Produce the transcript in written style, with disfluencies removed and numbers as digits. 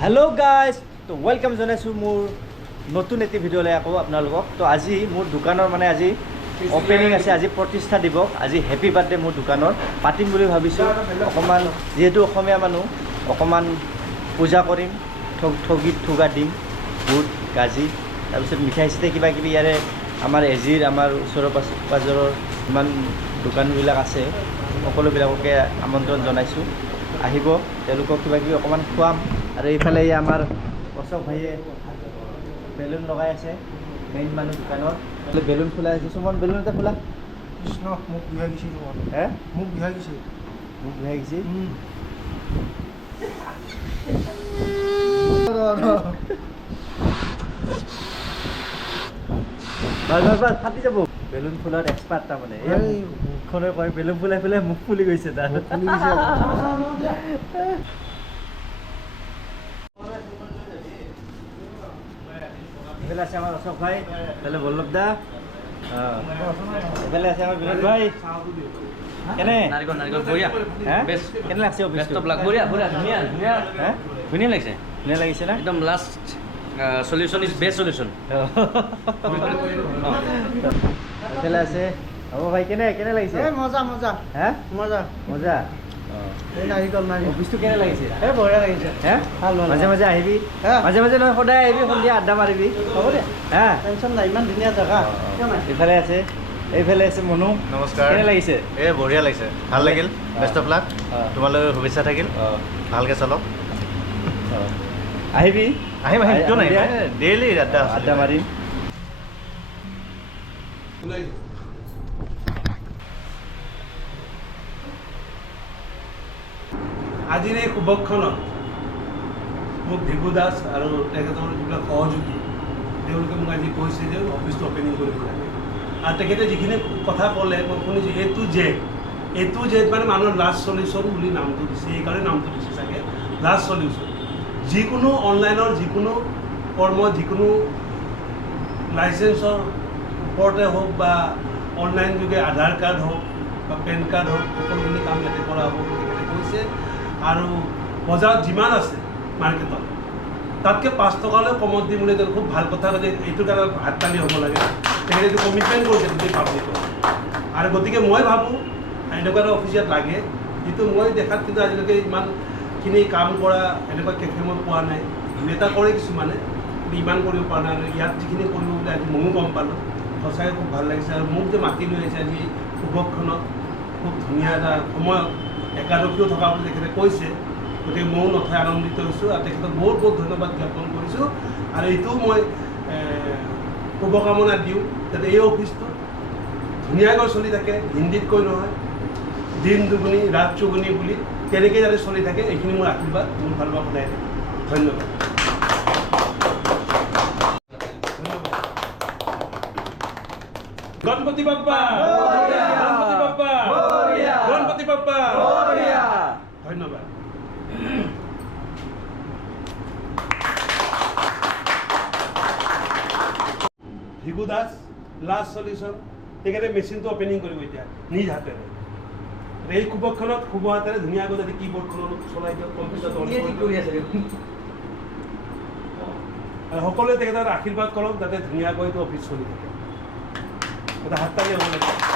hello guys तो welcome जनाइছোঁ মোৰ নতুন এটি ভিডিঅ'লৈ আকৌ আপোনালোকক তো আজি মোৰ দোকানৰ মানে আজি ওপেনিং আছে আজি প্ৰতিষ্ঠা দিৱস আজি হেপী বাৰ্থডে মোৰ দোকানৰ পাতিম বুলি ভাবিছোঁ অকমান যেহেতু অসমীয়া মানুহ অকমান পূজা কৰিম ঠগীত ঠগা দিম বুট গাজি তাৰপিছত মিঠাই চিঠাই কিবা কিবি ইয়াৰে আমাৰ এজিৰ আমাৰ ওচৰৰ পাজৰৰ ইমান দোকানবিলাক আছে সকলোবিলাককে আমন্ত্ৰণ জনাইছোঁ আহিব তেওঁলোকক কিবা কিবি অকমান খুৱাম আৰু এইফালে আমাৰ অশোক ভাইয়ে বেলুন লগাই আছে মেইন মানুহ দোকানৰ বেলুন খোলা আছে সুমন বেলুন এটা খোলা কৃষ্ণ মুখ বিহাই গেছি হে মুখ বিহাই গেছি বাস ফাটি যাব বেলুন ফুলাৰ এক্সপাৰ্ট তাৰমানে মুখখনে কয় বেলুন ফুলাই পেলাই মুখ ফুলি গৈছে তাৰ এফালে আছে আমাৰ অশোক ভাই এফালে বল্লভ দা এফালে আছে আমাৰ বিনোদ ভাই কেনে নাৰিকল বঢ়িয়া কেনে লাগছে বেষ্ট ব্লাক বঢ়িয়া ধুনীয়া ধুনীয়া লাগিছে ধুনীয়া লাগিছে না একদম last solution is best solution এফালে আছে হ'ব ভাই কেনে লাগিছে মজা মজা হে মজা মজা এই নাৰিকল অফিচটো কেনে লাগিছে বঢ়িয়া লাগিছে হে মাজে মাজে আহিবি মাজে মাজে নহয় সদায় আহিবি সন্ধিয়া আড্ডা মাৰিবি হ'ব দে হা টেনশ্যন নাই ইমান ধুনীয়া জেগা এইফালে আছে এইফালে আছে মনু নমস্কাৰ কেনে লাগিছে বঢ়িয়া লাগিছে ভাল লাগিল বেষ্ট অফ লাক তোমালৈ শুভেচ্ছা থাকিল ভালকৈ চলক আহিবি আহিম কিয় নাই ডেইলি আড্ডা মাৰিম আজিৰ এই শুভক্ষণত মোক ভিগু দাস আৰু তেখেতৰ যিবিলাক সহযোগী তেওঁলোকে মোক আজি কৈছে যে অফিচটো অপেনিং কৰিব লাগে আৰু তেখেতে যিখিনি কথা ক'লে মই শুনিছোঁ এ টু জেড মানে মানুহৰ লাষ্ট চলিউশ্যন বুলি নামটো দিছে এইকাৰণে নামটো দিছে চাগে লাষ্ট চলিউশ্যন যিকোনো অনলাইনৰ যিকোনো কৰ্ম যিকোনো লাইচেঞ্চৰ ওপৰতে হওক বা অনলাইন যোগে আধাৰ কাৰ্ড হওক বা পেন কাৰ্ড হওক সকলোখিনি কাম ইয়াতে কৰা হ'ব বুলি তেখেতে কৈছে আৰু বজাৰত যিমান আছে মাৰ্কেটত তাতকৈ 5 টকালৈ কমত দিম বুলি খুব ভাল কথা কৈছে এইটো কাৰণে হাততালি হ'ব লাগে তেখেতে এইটো কমিটমেণ্ট কৰিছে গোটেই পাব্লিকক আৰু গতিকে মই ভাবোঁ এনেকুৱা এটা অফিচ ইয়াত লাগে যিটো মই দেখাত কিন্তু আজিলৈকে ইমানখিনি কাম কৰা এনেকুৱা কেফে মই পোৱা নাই দুই এটা কৰে কিছুমানে কিন্তু ইমান কৰিব পৰা নাই আৰু ইয়াত যিখিনি কৰিব বুলি আজি ময়ো গম পালোঁ সঁচাকৈ খুব ভাল লাগিছে আৰু মোক যে মাতি লৈ আহিছে আজি শুভক্ষণত খুব ধুনীয়া এটা সময়ত একাদশীও থকা বুলি তেখেতে কৈছে গতিকে ময়ো নথৈ আনন্দিত হৈছোঁ আৰু তেখেতক বহুত বহুত ধন্যবাদ জ্ঞাপন কৰিছোঁ আৰু এইটোও মই শুভকামনা দিওঁ যাতে এই অফিচটো ধুনীয়াকৈ চলি থাকে হিন্দীত কৈ নহয় দিন দুগুণী ৰাত চুগুণী বুলি তেনেকৈ যাতে চলি থাকে এইখিনি মোৰ আশীৰ্বাদ মোৰ ফালৰ পৰা সদায় থাকে ধন্যবাদ গণপতি বাপ্পা গণপতি বাপ্পা ধন্যবাদ ভিগু দাস লাষ্ট চলিউশ্যন তেখেতে মেচিনটো অপেনিং কৰিব এতিয়া নিজ হাতেৰে এই শুভক্ষণত শুভ হাতেৰে ধুনীয়াকৈ যদি কীবৰ্ডখনত চলাই দিয়ক কম্পিউটাৰটো আৰু সকলোৱে তেখেতৰ আশীৰ্বাদ কৰক যাতে ধুনীয়াকৈ এইটো অফিচ চলি থাকে এটা হাততালি হ'ব লাগে